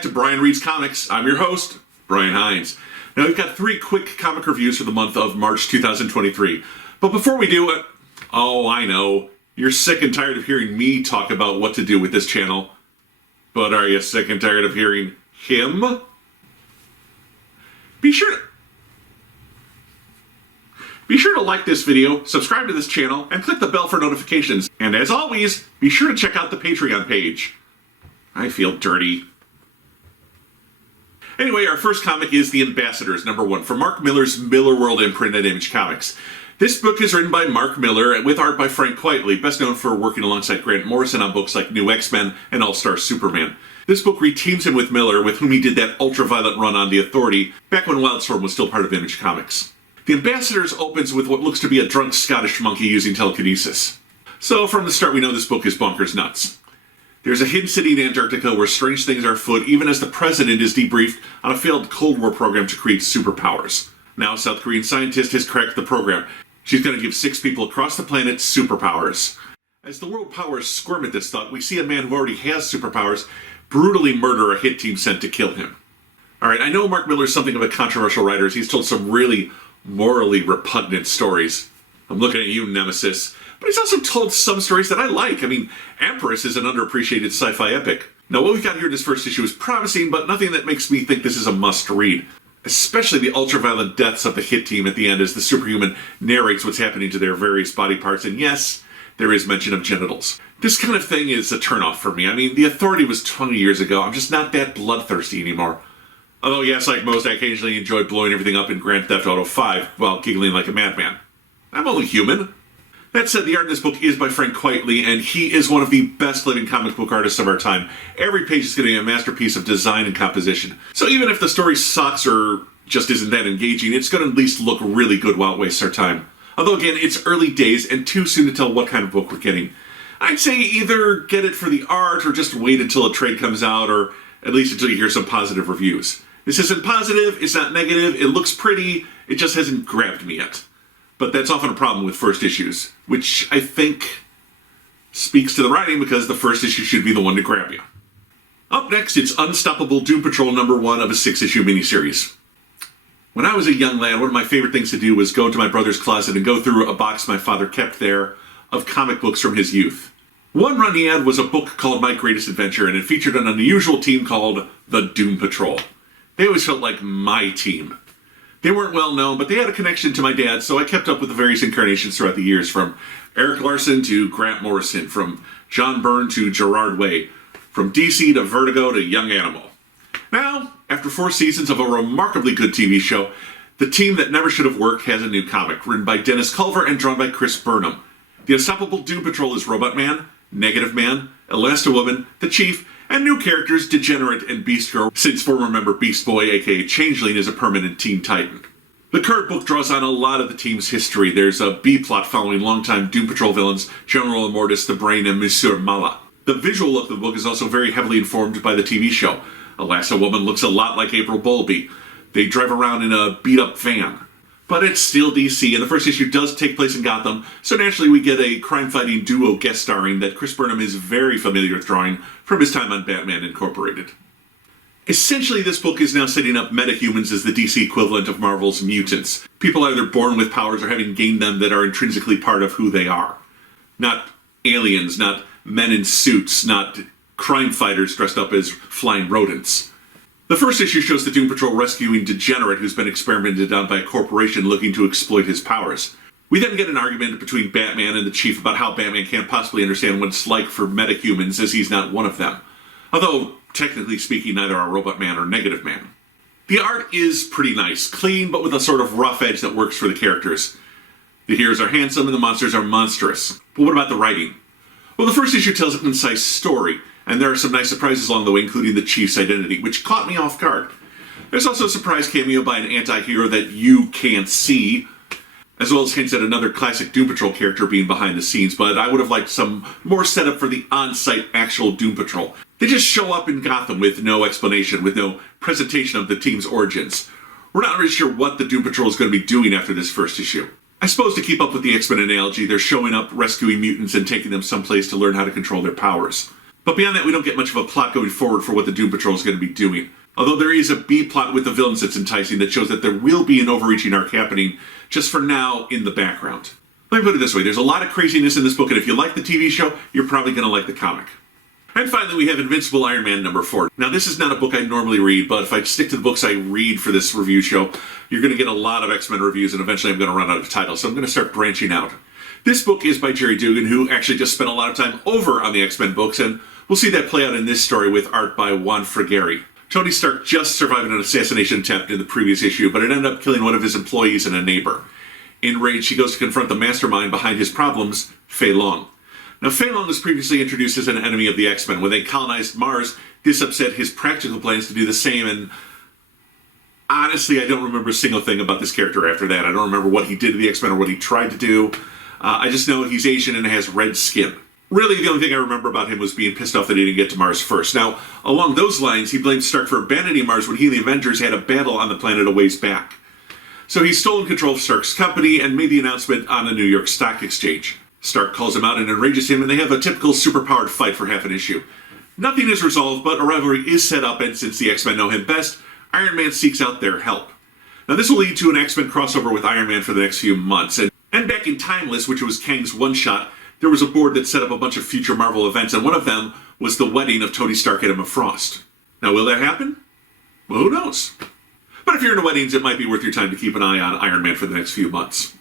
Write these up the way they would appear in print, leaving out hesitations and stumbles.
back to Brian Reads Comics. I'm your host, Brian Hines. Now we've got 3 quick comic reviews for the month of March 2023. But before we do it, I know, you're sick and tired of hearing me talk about what to do with this channel. But are you sick and tired of hearing him? Be sure to like this video, subscribe to this channel, and click the bell for notifications. And as always, be sure to check out the Patreon page. I feel dirty. Anyway, our first comic is The Ambassadors, #1, from Mark Millar's Miller World imprint at Image Comics. This book is written by Mark Millar, with art by Frank Quitely, best known for working alongside Grant Morrison on books like New X-Men and All-Star Superman. This book reteams him with Millar, with whom he did that ultraviolet run on The Authority, back when Wildstorm was still part of Image Comics. The Ambassadors opens with what looks to be a drunk Scottish monkey using telekinesis. So from the start we know this book is bonkers nuts. There's a hidden city in Antarctica where strange things are afoot, even as the president is debriefed on a failed Cold War program to create superpowers. Now a South Korean scientist has cracked the program. She's going to give 6 people across the planet superpowers. As the world powers squirm at this thought, we see a man who already has superpowers brutally murder a hit team sent to kill him. Alright, I know Mark Millar's something of a controversial writer. He's told some really morally repugnant stories. I'm looking at you, Nemesis. But he's also told some stories that I like. I mean, Empress is an underappreciated sci-fi epic. Now, what we've got here in this first issue is promising, but nothing that makes me think this is a must-read. Especially the ultraviolet deaths of the hit team at the end as the superhuman narrates what's happening to their various body parts, and yes, there is mention of genitals. This kind of thing is a turnoff for me. I mean, The Authority was 20 years ago. I'm just not that bloodthirsty anymore. Although, yes, like most, I occasionally enjoy blowing everything up in Grand Theft Auto 5 while giggling like a madman. I'm only human. That said, the art in this book is by Frank Quitely, and he is one of the best living comic book artists of our time. Every page is going to be a masterpiece of design and composition. So even if the story sucks or just isn't that engaging, it's going to at least look really good while it wastes our time. Although again, it's early days and too soon to tell what kind of book we're getting. I'd say either get it for the art or just wait until a trade comes out, or at least until you hear some positive reviews. This isn't positive, it's not negative, it looks pretty, it just hasn't grabbed me yet. But that's often a problem with first issues, which I think speaks to the writing because the first issue should be the one to grab you. Up next, it's Unstoppable Doom Patrol #1 of a 6-issue miniseries. When I was a young lad, one of my favorite things to do was go to my brother's closet and go through a box my father kept there of comic books from his youth. One run he had was a book called My Greatest Adventure, and it featured an unusual team called the Doom Patrol. They always felt like my team. They weren't well known, but they had a connection to my dad, so I kept up with the various incarnations throughout the years, from Eric Larson to Grant Morrison, from John Byrne to Gerard Way, from DC to Vertigo to Young Animal. Now, after 4 seasons of a remarkably good TV show, the team that never should have worked has a new comic, written by Dennis Culver and drawn by Chris Burnham. The Unstoppable Doom Patrol is Robot Man, Negative Man, Elasti-Woman, the Chief, and new characters Degenerate and Beast Girl, since former member Beast Boy, aka Changeling, is a permanent Teen Titan. The current book draws on a lot of the team's history. There's a B-plot following longtime Doom Patrol villains General Immortus, the Brain, and Monsieur Mala. The visual look of the book is also very heavily informed by the TV show. Elasti-Woman looks a lot like April Bowlby. They drive around in a beat-up van. But it's still DC, and the first issue does take place in Gotham, so naturally we get a crime-fighting duo guest starring that Chris Burnham is very familiar with drawing from his time on Batman Incorporated. Essentially, this book is now setting up metahumans as the DC equivalent of Marvel's mutants. People either born with powers or having gained them that are intrinsically part of who they are. Not aliens, not men in suits, not crime fighters dressed up as flying rodents. The first issue shows the Doom Patrol rescuing Degenerate, who's been experimented on by a corporation looking to exploit his powers. We then get an argument between Batman and the Chief about how Batman can't possibly understand what it's like for metahumans, as he's not one of them. Although, technically speaking, neither are Robot Man or Negative Man. The art is pretty nice, clean, but with a sort of rough edge that works for the characters. The heroes are handsome and the monsters are monstrous. But what about the writing? Well, the first issue tells a concise story, and there are some nice surprises along the way, including the Chief's identity, which caught me off guard. There's also a surprise cameo by an anti-hero that you can't see, as well as hints at another classic Doom Patrol character being behind the scenes, but I would have liked some more setup for the on-site actual Doom Patrol. They just show up in Gotham with no explanation, with no presentation of the team's origins. We're not really sure what the Doom Patrol is going to be doing after this first issue. I suppose to keep up with the X-Men analogy, they're showing up, rescuing mutants, and taking them someplace to learn how to control their powers. But beyond that, we don't get much of a plot going forward for what the Doom Patrol is going to be doing. Although there is a B-plot with the villains that's enticing that shows that there will be an overreaching arc happening, just for now, in the background. Let me put it this way, there's a lot of craziness in this book, and if you like the TV show, you're probably going to like the comic. And finally, we have Invincible Iron Man number 4. Now, this is not a book I normally read, but if I stick to the books I read for this review show, you're going to get a lot of X-Men reviews, and eventually I'm going to run out of titles, so I'm going to start branching out. This book is by Jerry Dugan, who actually just spent a lot of time over on the X-Men books, and we'll see that play out in this story with art by Juan Frigeri. Tony Stark just survived an assassination attempt in the previous issue, but it ended up killing one of his employees and a neighbor. Enraged, he goes to confront the mastermind behind his problems, Fei Long. Now, Fei Long was previously introduced as an enemy of the X-Men. When they colonized Mars, this upset his practical plans to do the same, and honestly, I don't remember a single thing about this character after that. I don't remember what he did to the X-Men or what he tried to do. I just know he's Asian and has red skin. Really, the only thing I remember about him was being pissed off that he didn't get to Mars first. Now, along those lines, he blamed Stark for abandoning Mars when he and the Avengers had a battle on the planet a ways back. So he's stolen control of Stark's company and made the announcement on the New York Stock Exchange. Stark calls him out and enrages him, and they have a typical superpowered fight for half an issue. Nothing is resolved, but a rivalry is set up, and since the X-Men know him best, Iron Man seeks out their help. Now, this will lead to an X-Men crossover with Iron Man for the next few months. And back in Timeless, which was Kang's one-shot, there was a board that set up a bunch of future Marvel events, and one of them was the wedding of Tony Stark and Emma Frost. Now, will that happen? Well, who knows? But if you're into weddings, it might be worth your time to keep an eye on Iron Man for the next few months.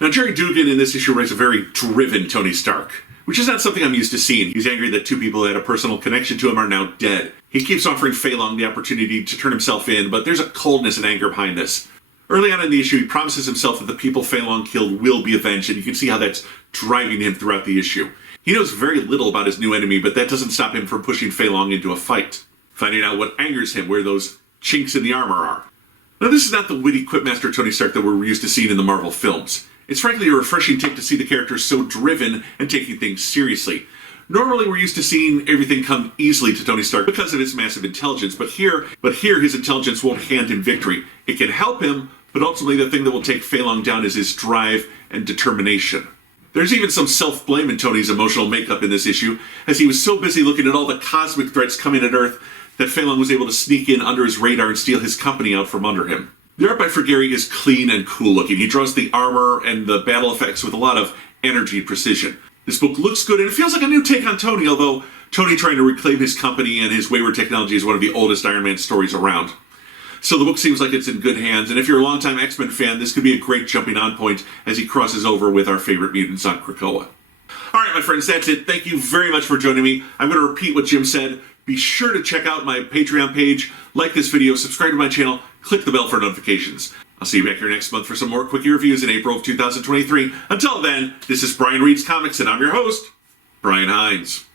Now, Jerry Dugan in this issue writes a very driven Tony Stark, which is not something I'm used to seeing. He's angry that two people who had a personal connection to him are now dead. He keeps offering Fei Long the opportunity to turn himself in, but there's a coldness and anger behind this. Early on in the issue, he promises himself that the people Fei Long killed will be avenged, and you can see how that's driving him throughout the issue. He knows very little about his new enemy, but that doesn't stop him from pushing Fei Long into a fight, finding out what angers him, where those chinks in the armor are. Now, this is not the witty quipmaster Tony Stark that we're used to seeing in the Marvel films. It's frankly a refreshing take to see the character so driven and taking things seriously. Normally, we're used to seeing everything come easily to Tony Stark because of his massive intelligence, but here his intelligence won't hand him victory. It can help him, but ultimately the thing that will take Fei Long down is his drive and determination. There's even some self-blame in Tony's emotional makeup in this issue, as he was so busy looking at all the cosmic threats coming at Earth that Fei Long was able to sneak in under his radar and steal his company out from under him. The art by Frigeri is clean and cool looking. He draws the armor and the battle effects with a lot of energy and precision. This book looks good, and it feels like a new take on Tony, although Tony trying to reclaim his company and his wayward technology is one of the oldest Iron Man stories around. So the book seems like it's in good hands, and if you're a longtime X-Men fan, this could be a great jumping on point as he crosses over with our favorite mutants on Krakoa. Alright, my friends, that's it. Thank you very much for joining me. I'm going to repeat what Jim said. Be sure to check out my Patreon page, like this video, subscribe to my channel, click the bell for notifications. I'll see you back here next month for some more Quickie reviews in April of 2023. Until then, this is Brian Reads Comics, and I'm your host, Brian Hines.